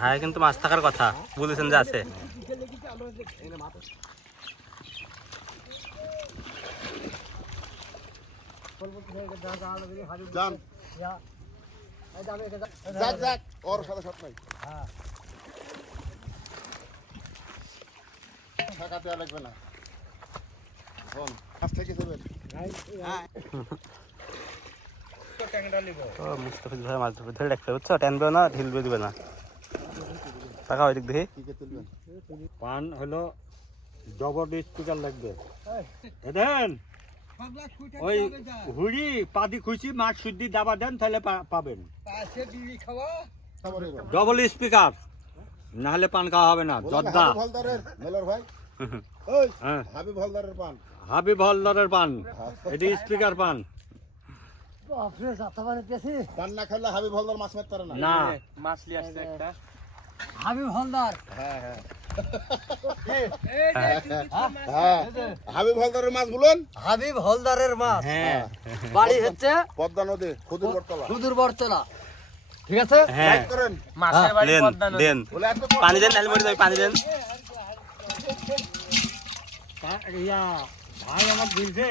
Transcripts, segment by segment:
ঘায়ে কিন্তু মাছ থাকার কথা। বলেছেন যে আছে। লাগবে না। ও মুস্তাফিজ ভাই মাছ ধরবে। ধরে রাখতে বুঝছ? টানবে না ঢিলবে দিবে না। টাকা ওই দিক দেখি পান হলো ডবল স্পিকার লাগবে। দেন ওই হুড়ি পাদি খুশি মাছ শুদ্ধি দাবা দেন তাহলে পাবেন। ডবল স্পিকার না হলে পান খাওয়া হবে না জর্দা। হাবিব হলদারের মেলর ভাই। ওই হ্যাঁ। পান। হাবিব হলদারের পান এটি স্পিকার পান। পান না খাইলে হাবিব হলদার মাছ মারতে না। না। হাবিব হলদার। হ্যাঁ হ্যাঁ। হ্যাঁ হাবিব হলদারের মাছ বলুন? হাবিব হলদারের মাছ। হ্যাঁ। বাড়ি হচ্ছে পদ্মা নদী খুদুর বটতলা। বরতলা ঠিক আছে? লাইক করেন। পানি দেন মরে যাবে পানি দেন। ইয়া ভাই আমার বলছে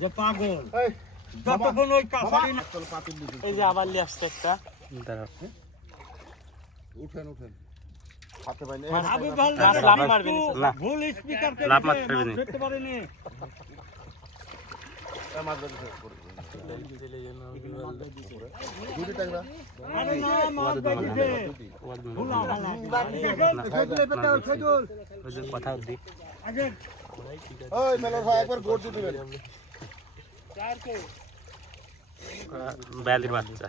যে পাগল। এই, যতক্ষণ ওই কাছারি না। এই যে আবার লিয়ে আসছে একটা। উঠেন উঠেন। কথা দিক ওই মেলর ভাই একবার গোট দিয়ে দিবেন বেয়ালির বাচ্চা।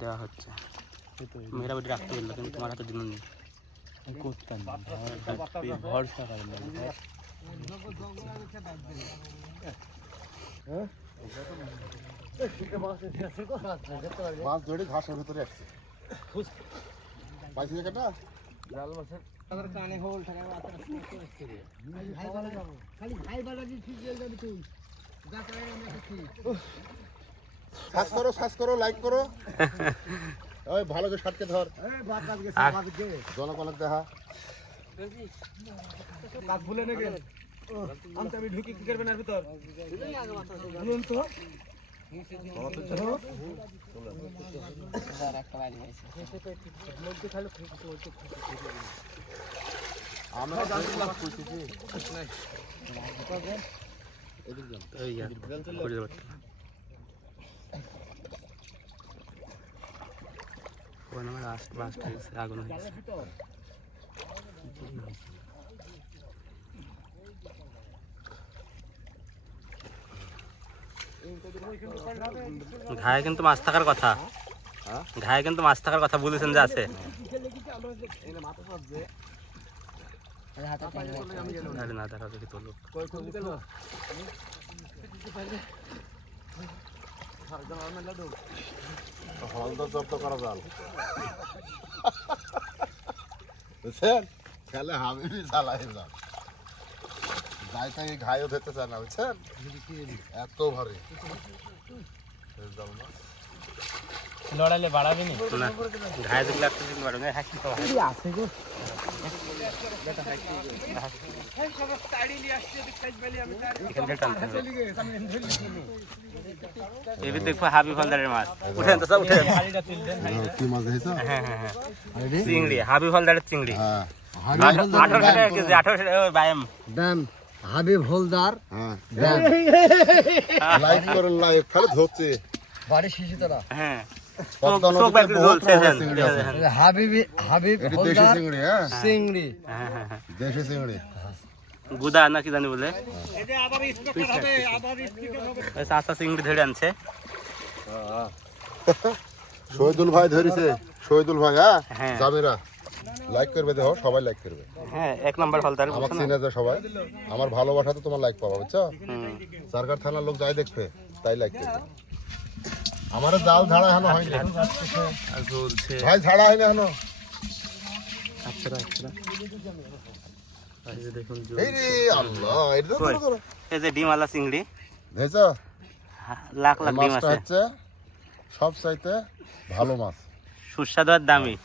দেওয়া হচ্ছে। মেয়েরা বাড়ি রাখতে বলল কিন্তু তোমার হাতে দিন নেই। ভরসা করেন মাছ ধরে ঘাসের ভিতরে আসছে। পাইছি জায়গাটা? সাজ করো সাজ করো লাইক করো। ওই ভালো করে শার্টকে ধর জনকলক দেখা আমি ঢুকি কি করবেন এর ভিতর আমরা ওই ইয়া, করে দেবো ওখানে আমার লাস্ট আগুন হয়ে গেছে ঘায়ে কিন্তু মাছ থাকার কথা। ঘায়ে কিন্তু মাছ থাকার কথা বলেছেন যে আছে। না তোলো হলদর জব্দ করা জাল খেলে হাবিবি জ্বালাই যান যাই তাই ঘাইও ধরতে চায় এত ভারী জাল। লড়াইলে বাড়াবি নি ঘায়ে দেখলে একটা দিন তো টানতে হবে এবার দেখব হাবি ফলদারের মাছ। উঠেন তো উঠেন। কি মাছ দেখেছ? হ্যাঁ হ্যাঁ হ্যাঁ। চিংড়ি হাবি ফলদারের চিংড়ি। হ্যাঁ। আঠারোশো টাকা কেজি টাকা ওই বায়াম দেন হাবিব হলদার হ্যাঁ। লাইক করেন লাইক খালি ধরছে। বাড়ি হ্যাঁ। জ্বলছে, রকমের হ্যাঁ, হাবিবি হাবিব চিংড়ি হ্যাঁ। চিংড়ি। হ্যাঁ হ্যাঁ হ্যাঁ। দেশি চিংড়ি। গুদা না কি জানি বলে। চাষা চিংড়ি ধরে আনছে। শহীদুল ভাই ধরেছে। শহীদুল ভাই হ্যাঁ? হ্যাঁ। জামিরা। লাইক করবে দেখো সবাই লাইক করবে। হ্যাঁ এক নম্বর ফলদার আমার চিনে যায় সবাই। আমার ভালোবাসাতে তোমার লাইক পাবা বুঝছ। সরকার থানার লোক যাই দেখবে তাই লাইক করবে। আমার জাল ঝাড়া হয়নি। আর ঝুলছে ভাই ঝাড়া হয়নি এখনও। আচ্ছা আচ্ছা এই যে দেখুন ঝুল। এই রে আল্লাহ এটা তো ধরো, ধরো। এই যে ডিমালা চিংড়ি। দেখছ হা- লাখ লাখ ডিম আছে। সব চাইতে ভালো মাছ। সুস্বাদু আর দামি।